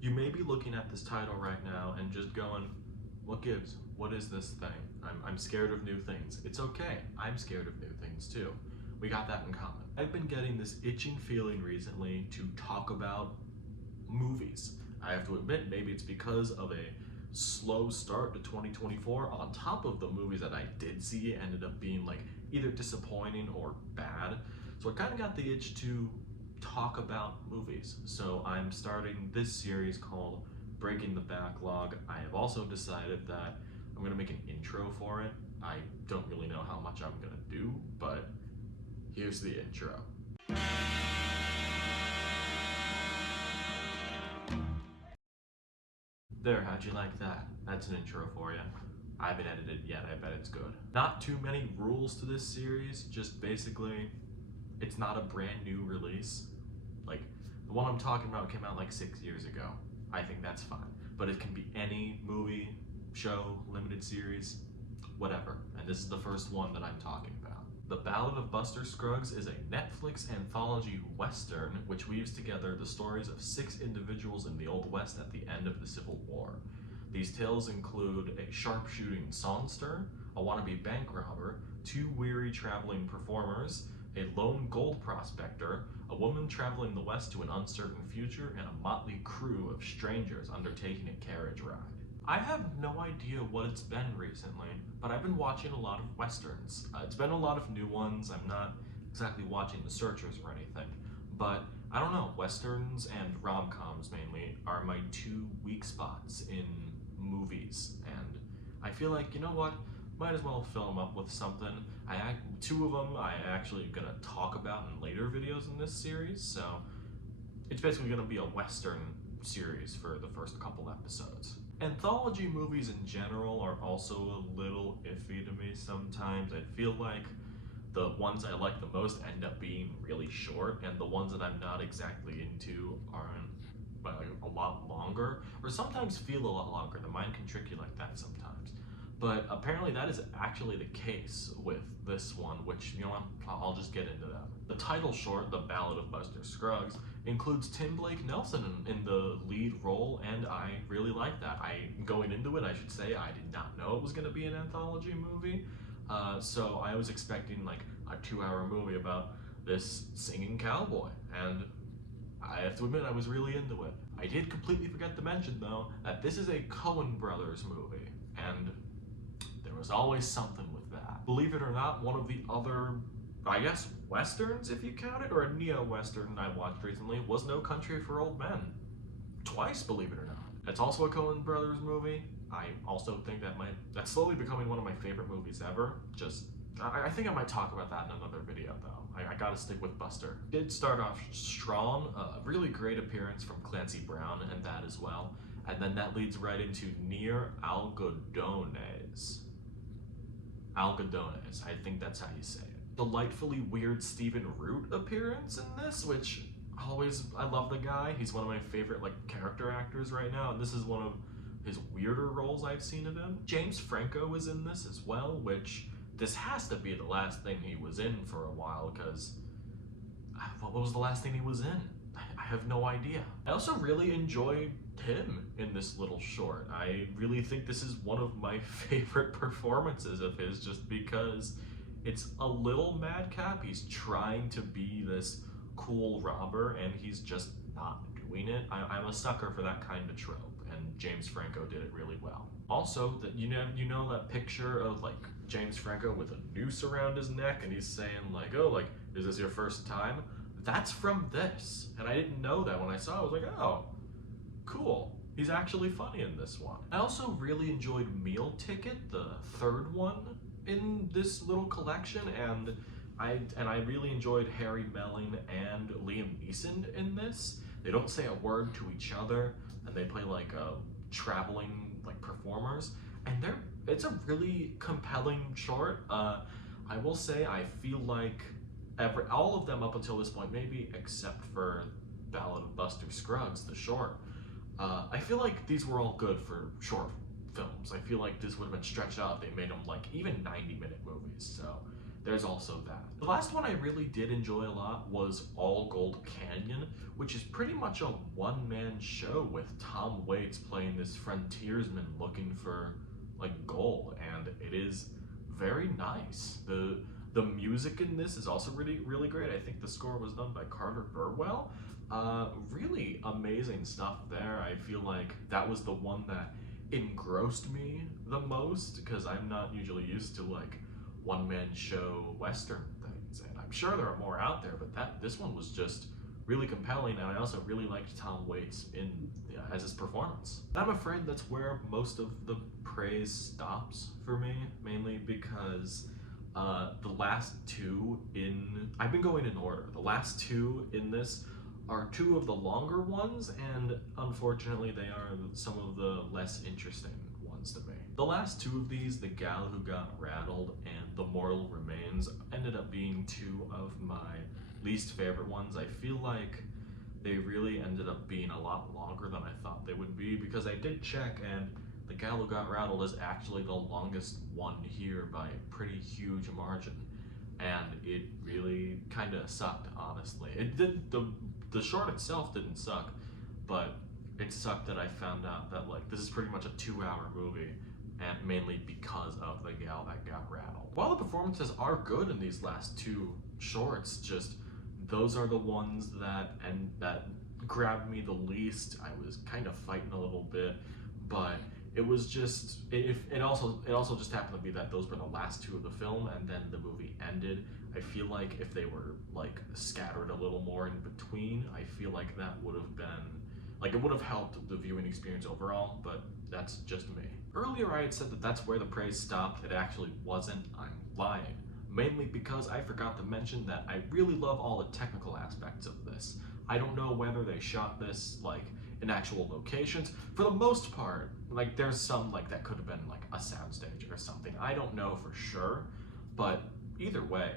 You may be looking at this title right now and just going, what gives? What is this thing? I'm scared of new things. It's okay, I'm scared of new things too. We got that in common. I've been getting this itching feeling recently to talk about movies. I have to admit, maybe it's because of a slow start to 2024 on top of the movies that I did see ended up being like either disappointing or bad. So I kind of got the itch to talk about movies. So I'm starting this series called Breaking the Backlog. I have also decided that I'm gonna make an intro for it. I don't really know how much I'm gonna do, but here's the intro. There, how'd you like that? That's an intro for you. I haven't edited yet, I bet it's good. Not too many rules to this series, just basically, it's not a brand new release. Like, the one I'm talking about came out like 6 years ago. I think that's fine. But it can be any movie, show, limited series, whatever. And this is the first one that I'm talking about. The Ballad of Buster Scruggs is a Netflix anthology western which weaves together the stories of 6 individuals in the Old West at the end of the Civil War. These tales include a sharpshooting songster, a wannabe bank robber, 2 weary traveling performers, a lone gold prospector, a woman traveling the West to an uncertain future, and a motley crew of strangers undertaking a carriage ride. I have no idea what it's been recently, but I've been watching a lot of westerns. It's been a lot of new ones. I'm not exactly watching The Searchers or anything, but I don't know, westerns and rom-coms mainly are my 2 weak spots in movies, and I feel like, you know what, might as well fill them up with something. 2 of them I actually gonna talk about in later videos in this series, so it's basically gonna be a western series for the first couple episodes. Anthology movies in general are also a little iffy to me sometimes. I feel like the ones I like the most end up being really short, and the ones that I'm not exactly into aren't like a lot longer, or sometimes feel a lot longer. The mind can trick you like that sometimes. But apparently that is actually the case with this one, which, you know what, I'll just get into that. The title short, The Ballad of Buster Scruggs, includes Tim Blake Nelson in the lead role, and I really like that. Going into it, I should say, I did not know it was going to be an anthology movie, so I was expecting like a 2-hour movie about this singing cowboy, and I have to admit I was really into it. I did completely forget to mention, though, that this is a Coen Brothers movie, and there was always something with that. Believe it or not, one of the other, I guess, westerns, if you count it, or a neo-western I watched recently was No Country for Old Men. Twice, believe it or not. It's also a Coen Brothers movie. I also think that's slowly becoming one of my favorite movies ever. I think I might talk about that in another video, though. I gotta stick with Buster. Did start off strong, a really great appearance from Clancy Brown and that as well. And then that leads right into Near Algodones. Algodones, I think that's how you say it. Delightfully weird Stephen Root appearance in this, which I love the guy. He's one of my favorite like character actors right now, and this is one of his weirder roles I've seen of him. James Franco was in this as well, which this has to be the last thing he was in for a while, because what was the last thing he was in? I have no idea. I also really enjoyed him in this little short. I really think this is one of my favorite performances of his, just because it's a little madcap. He's trying to be this cool robber, and he's just not doing it. I'm a sucker for that kind of trope, and James Franco did it really well. Also, that you know that picture of like James Franco with a noose around his neck, and he's saying like, "Oh, like, is this your first time?" That's from this, and I didn't know that when I saw it. I was like, "Oh, cool. He's actually funny in this one." I also really enjoyed Meal Ticket, the 3rd one in this little collection, and I really enjoyed Harry Melling and Liam Neeson in this. They don't say a word to each other, and they play like traveling like performers, and it's a really compelling short. I will say I feel like all of them up until this point, maybe except for Ballad of Buster Scruggs, the short, I feel like these were all good for short films. I feel like this would have been stretched out if they made them like even 90-minute movies. So there's also that. The last one I really did enjoy a lot was All Gold Canyon, which is pretty much a one-man show with Tom Waits playing this frontiersman looking for like gold, and it is very nice. The music in this is also really great. I think the score was done by Carter Burwell. Really amazing stuff there. I feel like that was the one that engrossed me the most, because I'm not usually used to like one-man show Western things, and I'm sure there are more out there, but this one was just really compelling, and I also really liked Tom Waits as his performance. I'm afraid that's where most of the praise stops for me, mainly because the last two I've been going in order. The last two in this are two of the longer ones, and unfortunately they are some of the less interesting ones to me. The last two of these, The Gal Who Got Rattled and The Mortal Remains, ended up being two of my least favorite ones. I feel like they really ended up being a lot longer than I thought they would be, because I did check, and The Gal Who Got Rattled is actually the longest one here by a pretty huge margin, and it really kind of sucked, honestly. It did, the short itself didn't suck, but it sucked that I found out that like this is pretty much a 2-hour movie, and mainly because of The Gal That Got Rattled. While the performances are good in these last two shorts, just those are the ones that grabbed me the least. I was kind of fighting a little bit, but it was just it also just happened to be that those were the last two of the film, and then the movie ended. I feel like if they were like scattered a little more in between, I feel like that would have been like, it would have helped the viewing experience overall, but that's just me. Earlier I had said that that's where the praise stopped. It actually wasn't. I'm lying. Mainly because I forgot to mention that I really love all the technical aspects of this. I don't know whether they shot this like in actual locations. For the most part, like there's some like that could have been like a soundstage or something. I don't know for sure, but either way,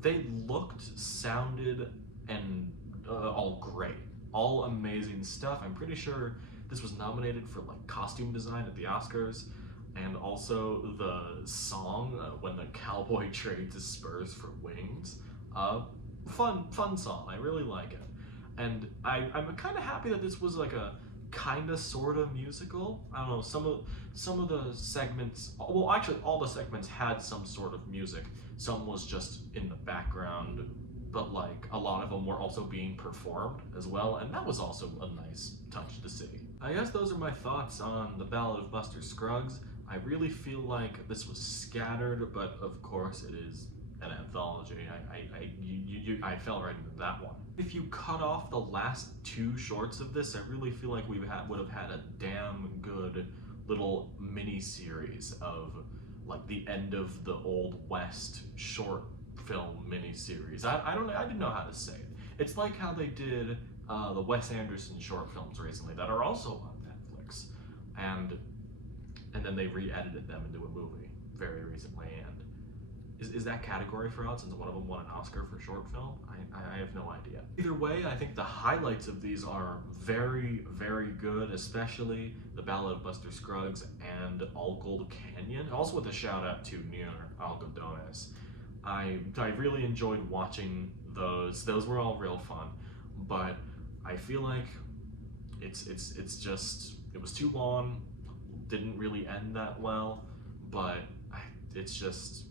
they looked, sounded, and all great. All amazing stuff. I'm pretty sure this was nominated for like costume design at the Oscars, and also the song, When the Cowboy Trades His Spurs for Wings. Fun song. I really like it. And I'm kind of happy that this was like a kind of sort of musical. I don't know, some of the segments, well actually all the segments had some sort of music. Some was just in the background, but like a lot of them were also being performed as well, and that was also a nice touch to see. I guess those are my thoughts on The Ballad of Buster Scruggs. I really feel like this was scattered, but of course it is an anthology. I fell right into that one. If you cut off the last two shorts of this, I really feel like we would have had a damn good little mini series of like the end of the Old West short film miniseries. I didn't know how to say it. It's like how they did the Wes Anderson short films recently that are also on Netflix, and then they re-edited them into a movie very recently. And is that category for out, since one of them won an Oscar for short film? I have no idea. Either way, I think the highlights of these are very good, especially The Ballad of Buster Scruggs and All Gold Canyon. Also with a shout out to Near Algodones. I really enjoyed watching those. Those were all real fun, but I feel like it's just, it was too long, didn't really end that well, but it's just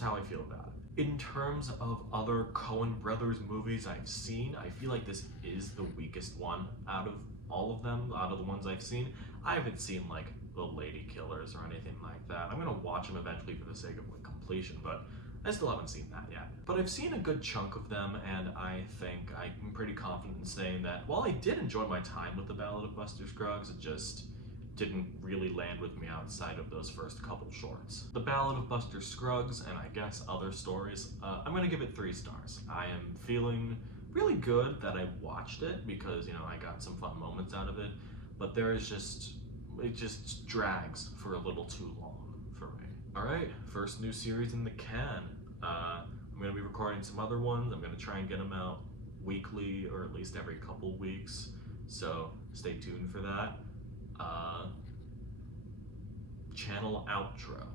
how I feel about it. In terms of other Coen Brothers movies I've seen, I feel like this is the weakest one out of all of them, out of the ones I've seen. I haven't seen like The Lady Killers or anything like that. I'm gonna watch them eventually for the sake of like completion, but I still haven't seen that yet. But I've seen a good chunk of them, and I think I'm pretty confident in saying that while I did enjoy my time with The Ballad of Buster Scruggs, it just didn't really land with me outside of those first couple shorts. The Ballad of Buster Scruggs, and I guess other stories, I'm gonna give it 3 stars. I am feeling really good that I watched it, because, you know, I got some fun moments out of it, but it just drags for a little too long for me. Alright, first new series in the can. I'm gonna be recording some other ones. I'm gonna try and get them out weekly, or at least every couple weeks, so stay tuned for that. Channel outro.